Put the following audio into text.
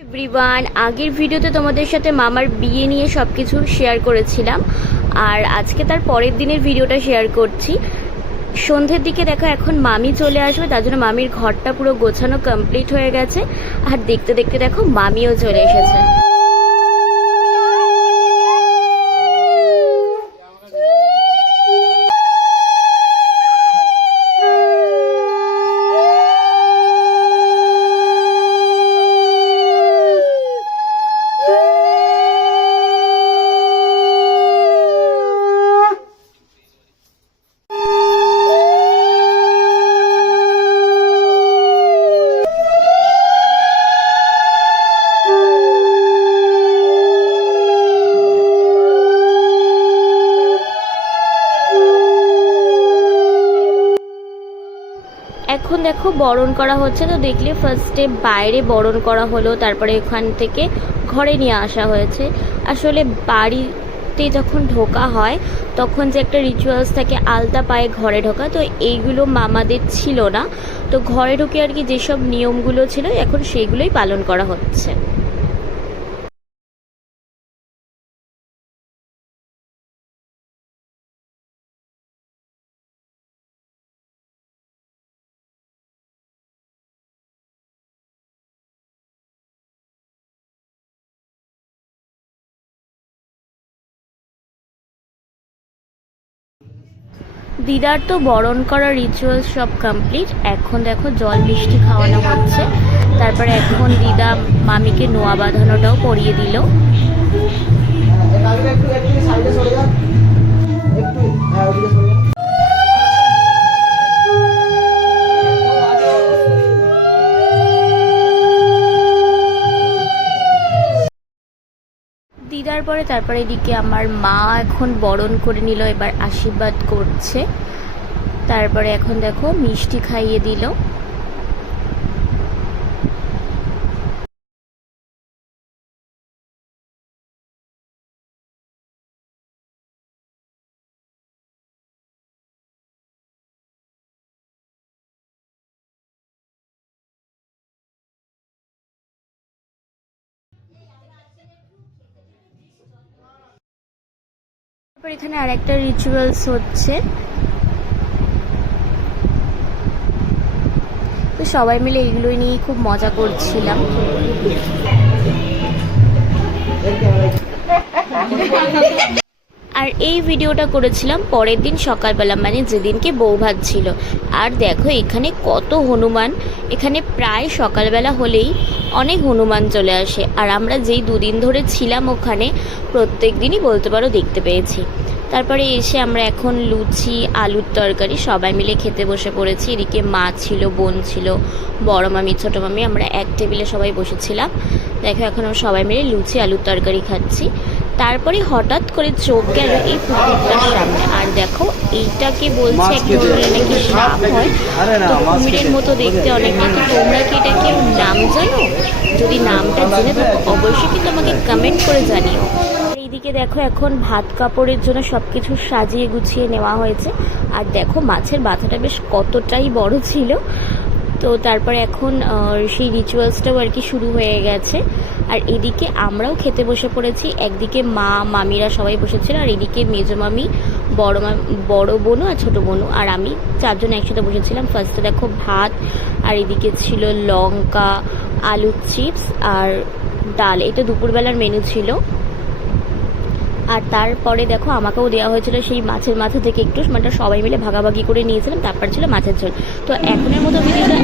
Everyone, আগের ভিডিওতে তোমাদের সাথে মামার বিয়ে নিয়ে সবকিছু শেয়ার করেছিলাম, আর আজকে তার পরের দিনের ভিডিওটা শেয়ার করছি। সন্ধ্যের দিকে দেখো এখন মামি চলে আসবে, তার জন্য মামির ঘরটা পুরো গোছানো কমপ্লিট হয়ে গেছে। আর দেখতে দেখতে দেখো মামিও চলে এসেছে। এখন দেখো বরণ করা হচ্ছে, তো দেখলে ফার্স্টে বাইরে বরণ করা হলো, তারপরে এখান থেকে ঘরে নিয়ে আসা হয়েছে। আসলে বাড়িতে যখন ঢোকা হয় তখন যে একটা রিচুয়ালস থাকে আলতা পায়ে ঘরে ঢোকা, তো এইগুলো মামাদের ছিল না। তো ঘরে ঢুকে আর কি যেসব নিয়মগুলো ছিল এখন সেইগুলোই পালন করা হচ্ছে। দিদার তো বরণ করা রিচুয়াল সব কমপ্লিট। এখন দেখো জল মিষ্টি খাওয়ানো হচ্ছে, তারপরে এখন দিদা মামিকে নোয়া বাঁধানোটাও পরিয়ে দিল। দিদার পরে তারপরে এদিকে আমার মা এখন বরণ করে নিল, এবার আশীর্বাদ করছে। তারপরে এখন দেখো মিষ্টি খাইয়ে দিল। তারপর এখানে আরেকটা রিচুয়ালস হচ্ছে, তো সবাই মিলে এগুলোই নিয়ে খুব মজা করছিলাম। আর এই ভিডিওটা করেছিলাম পরের দিন সকালবেলা, মানে যেদিনকে বৌভাত ছিল। আর দেখো এখানে কত হনুমান, এখানে প্রায় সকালবেলা হলেই অনেক হনুমান চলে আসে। আর আমরা যেই দুদিন ধরে ছিলাম ওখানে প্রত্যেক দিনই বলতে পারো দেখতে পেয়েছি। তারপরে এসে আমরা এখন লুচি আলুর তরকারি সবাই মিলে খেতে বসে পড়েছি। এদিকে মা ছিল, বোন ছিল, বড় মামি, ছোট মামি, আমরা এক টেবিলে সবাই বসেছিলাম। দেখো এখন আমরা সবাই মিলে লুচি আলুর তরকারি খাচ্ছি। তারপরে হঠাৎ করে চোখ গেল এই পুকুরটার সামনে, আর দেখো এইটাকে বলছে এক ধরনের নাকি সাপ হয়, তো কুমিরের মতো দেখতে অনেকটা। তো তোমরা কি এটা কেউ নাম জানো? যদি নামটা জেনে থাকো অবশ্যই কিন্তু আমাকে কমেন্ট করে জানিও। এইদিকে দেখো এখন ভাত কাপড়ের জন্য সবকিছু সাজিয়ে গুছিয়ে নেওয়া হয়েছে। আর দেখো মাছের মাথাটা বেশ কতটাই বড় ছিল। তো তারপরে এখন সেই রিচুয়ালসটাও আর কি শুরু হয়ে গেছে। আর এদিকে আমরাও খেতে বসে পড়েছি। একদিকে মা মামিরা সবাই বসেছিল, আর এদিকে মেজো মামি, বড় বোনও আর ছোটো বোনও আর আমি চারজন একসাথে বসেছিলাম। ফার্স্টে দেখো ভাত, আর এদিকে ছিল লঙ্কা, আলুর চিপস আর ডাল। এটা দুপুরবেলার মেনু ছিল। আর তারপরে দেখো আমাকেও দেওয়া হয়েছিল সেই মাছের মাথা থেকে একটু, মানে সবাই মিলে ভাগাভাগি করে নিয়েছিলাম। তারপর ছিল মাছের ঝোল। তো এখনের মতো ভিডিওটা